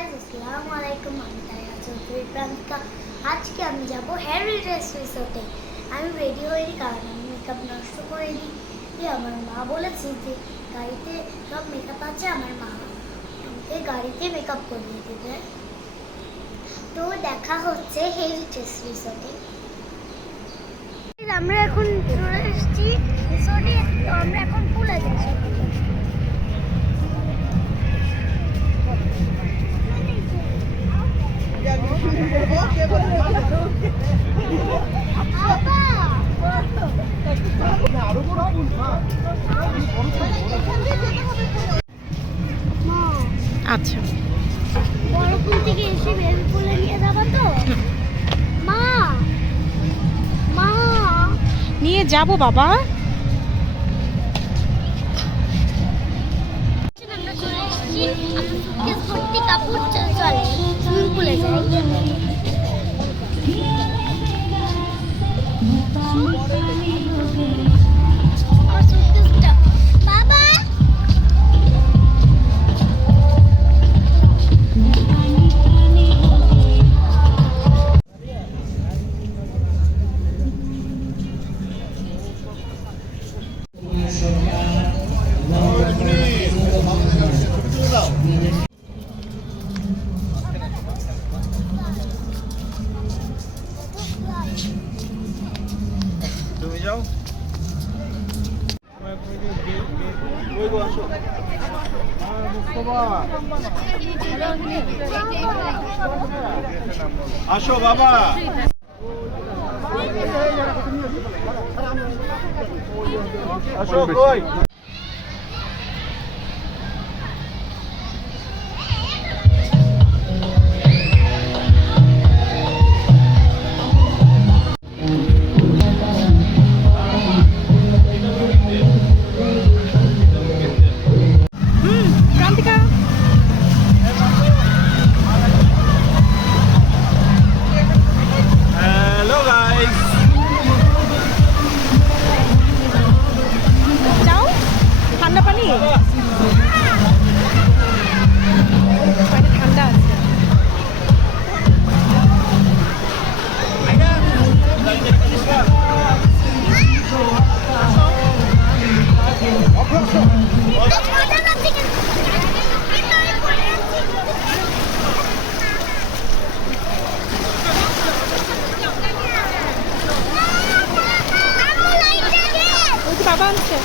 Guys, আসসালামু আলাইকুম। আমি তাইয়া চৌধুরী প্রান্তিকা। আজকে আমি যাব হেরিটেজ রিসোর্টে। আমি রেডি হইনি কারণ আমি মেকআপ নষ্ট করে দিই। আমার মা বলেছে যে গাড়িতে সব মেকআপ আছে, আমার মা আমাকে গাড়িতে মেকআপ করিয়ে দেবে। তো দেখা হচ্ছে হেরিটেজ রিসোর্টে। আমরা এখন চলে এসেছি রিসোর্টে। তো আমরা এখন পুলে যাচ্ছি। আচ্ছা, বড় পুল থেকে এসে বেবি পুলে নিয়ে যাবো তো। মা মা নিয়ে যাব বাবা। আমরা চলে এসেছি। আমার সুটকেস ভর্তি কাপড়। চলে সুইমিং পুলে যাই। আমার সুটকেসটা বাবা তুমি যাও ওই গো আসো আসো বাবা আসো কই প্রান্তিকা, হ্যালো গাইস যাও। ঠান্ডা পানি, পানি ঠান্ডা আছে। ওই তো বাবা আনছে।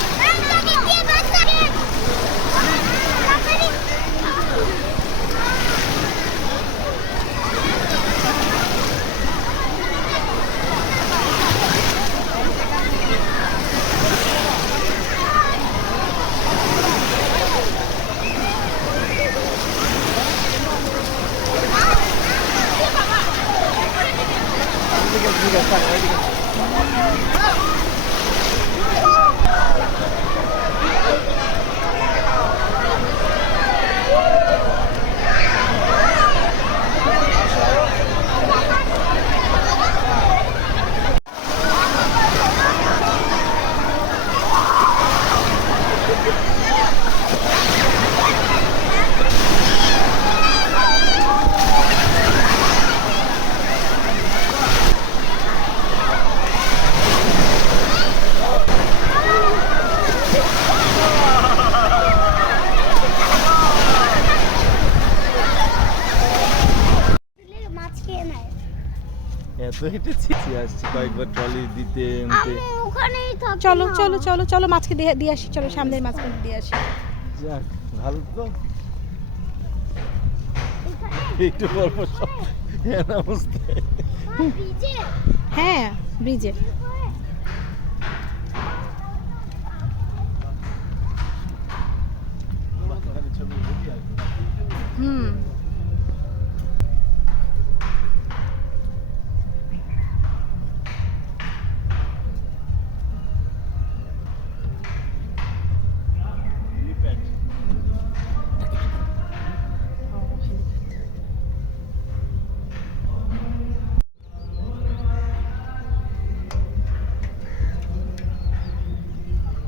মাছ খেয়ে নেয়। এত হেঁটেছি আসছি কয়েকবার ট্রলি দিতে আমি ওখানেই থাকি। চলো না। চলো চলো চলো, মাছকে দিয়ে আসি। চলো সামনের মাছকে দিয়ে আসি। যাক ভালো তো এখানে? একটু গল্প সব অবস্থায় মা, ব্রিজে? হ্যাঁ, ব্রিজে। হুম,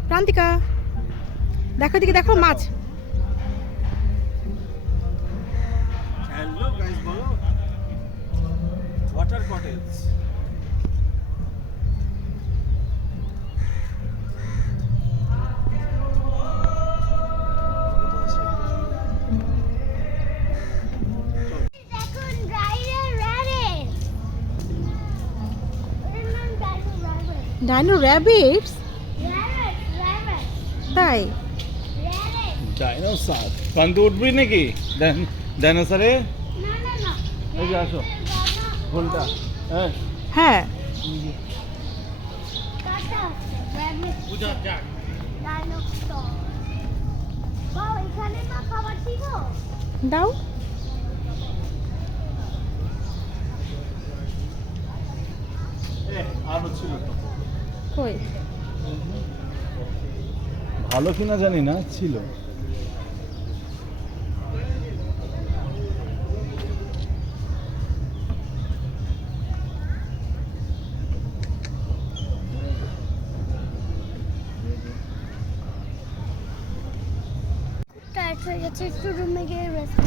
প্রান্তিকা দেখো, দিকে দেখো মাছ। Water cottage. দেখুন রাইডার র্যাবিট। ওর নাম rider rabbit. Dino rabbits rabbit তাই? র্যাবিট। ডাইনোসর। পান্তে উঠবি নাকি? ডাইনোসরে না না না। এই যে আসো। ঘোলটা। হ্যাঁ। হ্যাঁ কাটা আছে র্যাবিট। বুঝা যাক। ডাইনোসর। বাহ, এখানে না খাবার দিব? দাও। আরো ছিল তো। কই? ভালো কিনা জানি না, ছিল। টায়ার্ড হয়ে গেছে, একটু রুমে গিয়ে রেস্ট